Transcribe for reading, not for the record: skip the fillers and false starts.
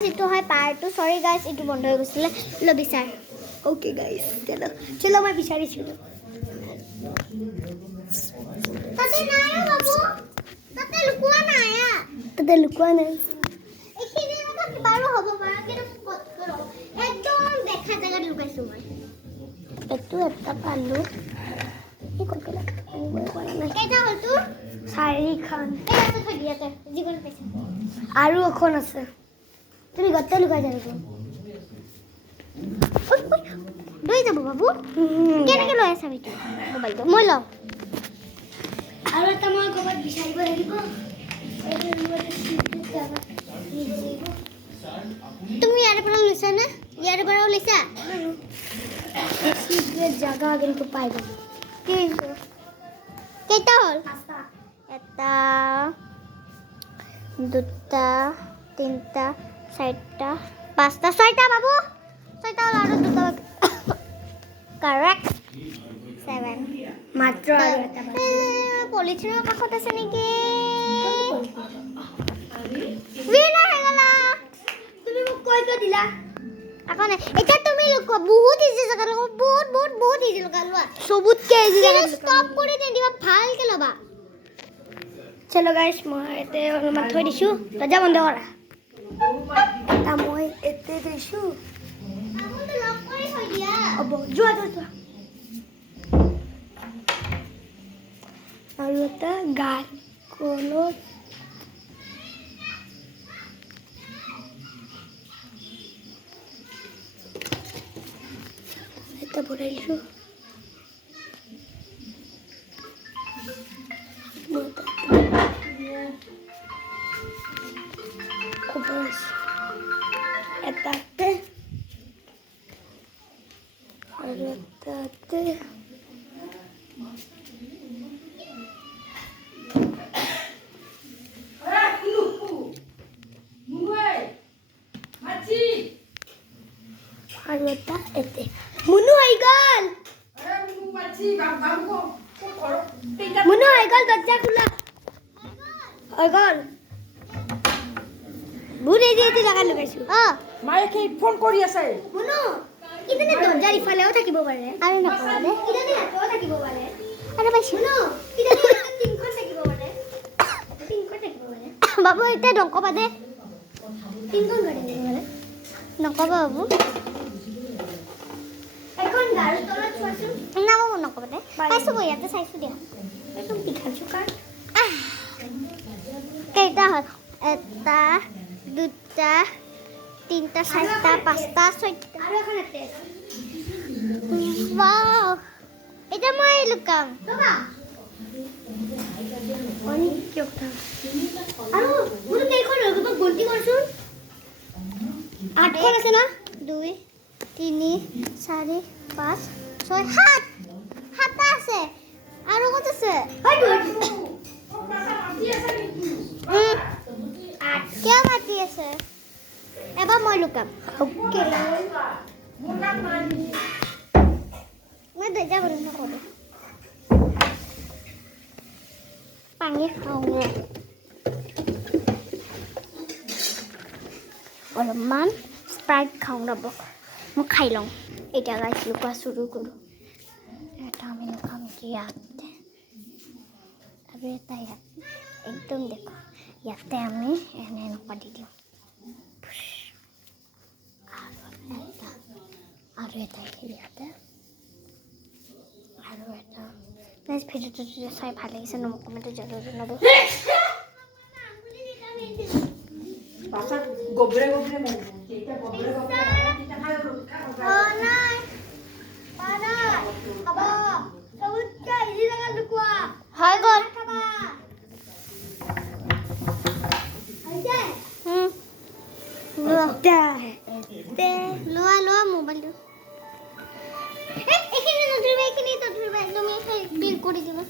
इतो है part 2 sorry guys इतो बंद हो गइसले लो बिचार ओके गाइस चलो चलो मैं बिचारी छु तते नाया बाबू तते लुकुआ ना एखिनि मत किबारो हबो पारा के कत करो एकदम देखा जगह लुकाइछु মই এটো এটা পালো এই কতলা কেটা হল তো চাৰিখন এটা থৈ দিয়াতে জীবন পাইছে আৰু এখন আছে তুমি গতে লুকাই যাবো লৈ যাব বাবু কেনেকে লৈ আছা বিটো মোবাইলটো মই লও আৰু এটা মই কবাত বিচাৰিব লাগিব তুমি ইয়াৰ পৰা লৈছা না ইয়াৰ পৰা লৈছা সিক্ৰেট জায়গা কিন্তু পাই যাব কি কেটা হল এটা দুটা তিনটা চারটা পাঁচটা ছয়টা বাবু ছয়টা আৰু দুটা কাৰেক্ট 7 মাত্ৰ আৰু এটা পলিথিনৰ কাষত আছে নেকি উইনাৰ হৈ গলা তুমি মোক কইটো দিলা এখন এটা তুমি লোক বহুত ইজি জায়গা লোক বহুত ইজি লগা লোৱা সবুতকে ইজি জায়গা স্টপ কৰি দিবা ভালকে লবা চলো গাইস মই এতে অলপমান থৈ দিছো দৰ্জা বন্ধ কৰা এটা মই এতে দিছো আমটো লক কৰি থৈ দিয়া হ'ব যোৱা আৰু এটা গাল কলত এটা ভৰাইছো এটাতে আৰু এটাতে আৰু এটা এতে মুনু হৈ গল মুনু হৈ গল দৰ্জা খোলা হৈ গল বুঢ়ী দি লাগা লগাইছো মায়ে কি ফোন কৰি আছে মুনু ইতনে দৰ্জা ইফালেও থাকিব পাৰে আৰু নকৰে ইতনে হাতও থাকিব পাৰে আৰু পাইছো মুনু ইতনে তিনখন থাকিব পাৰে বাবু এটা ডংকবা দে তিনখন গাড়ী থাকিব পাৰে নকবা বাবু এখন গাড়ী তলত চোৱাছো না বাবু নকবা দে পাইছো গৈ ইয়াতে চাইছো দিয়া একদম পিখালছো কাৰ কেইটা হল এটা দুটা তিনটা চাৰটা পাঁচটা ছয়টা আৰু এখন আছে ওয়াও এটা মই লুকাম বাবা অনি কি কথা আৰু মোৰ কেইখন হৈ গব গন্তি কৰছোন 8 খন আছে না 2 3 4 5 6 7 7টা আছে আৰু কত আছে হয় কিয় মাতি আছে এবাৰ মই লুকাম ওকে মই দৰ্জা বন্ধ কৰোঁ পানী খাওঁ অলপমান স্প্ৰাইট খাওঁ ৰ'ব মই খাই লওঁ এতিয়া গাইছ লুকা চুৰু কৰোঁ এটা আমি লুকাম ইয়াতে আৰু এটা ইয়াত একদম দেখো ইয়াতে আমি এনে এনেকুৱা দি দিওঁ আৰু এটা ইয়াতে আৰু এটা নেক্সট ভিডিঅ'টো যদি চাই ভাল লাগিছে মোক কমেণ্টত জৰুৰ জনাব পাছত গবৰে গবৰে মই কেইটা গবৰে গবৰে তিতা খাই নাই পানা খাবা সবুতকে ইজি জায়গা লুকুৱা হৈ গল খাবা আইছে লোৱা মোবাইলটো এইখিনি নধৰিবা এইখিনি তো ধৰিবা একদম বিল কৰি দিবা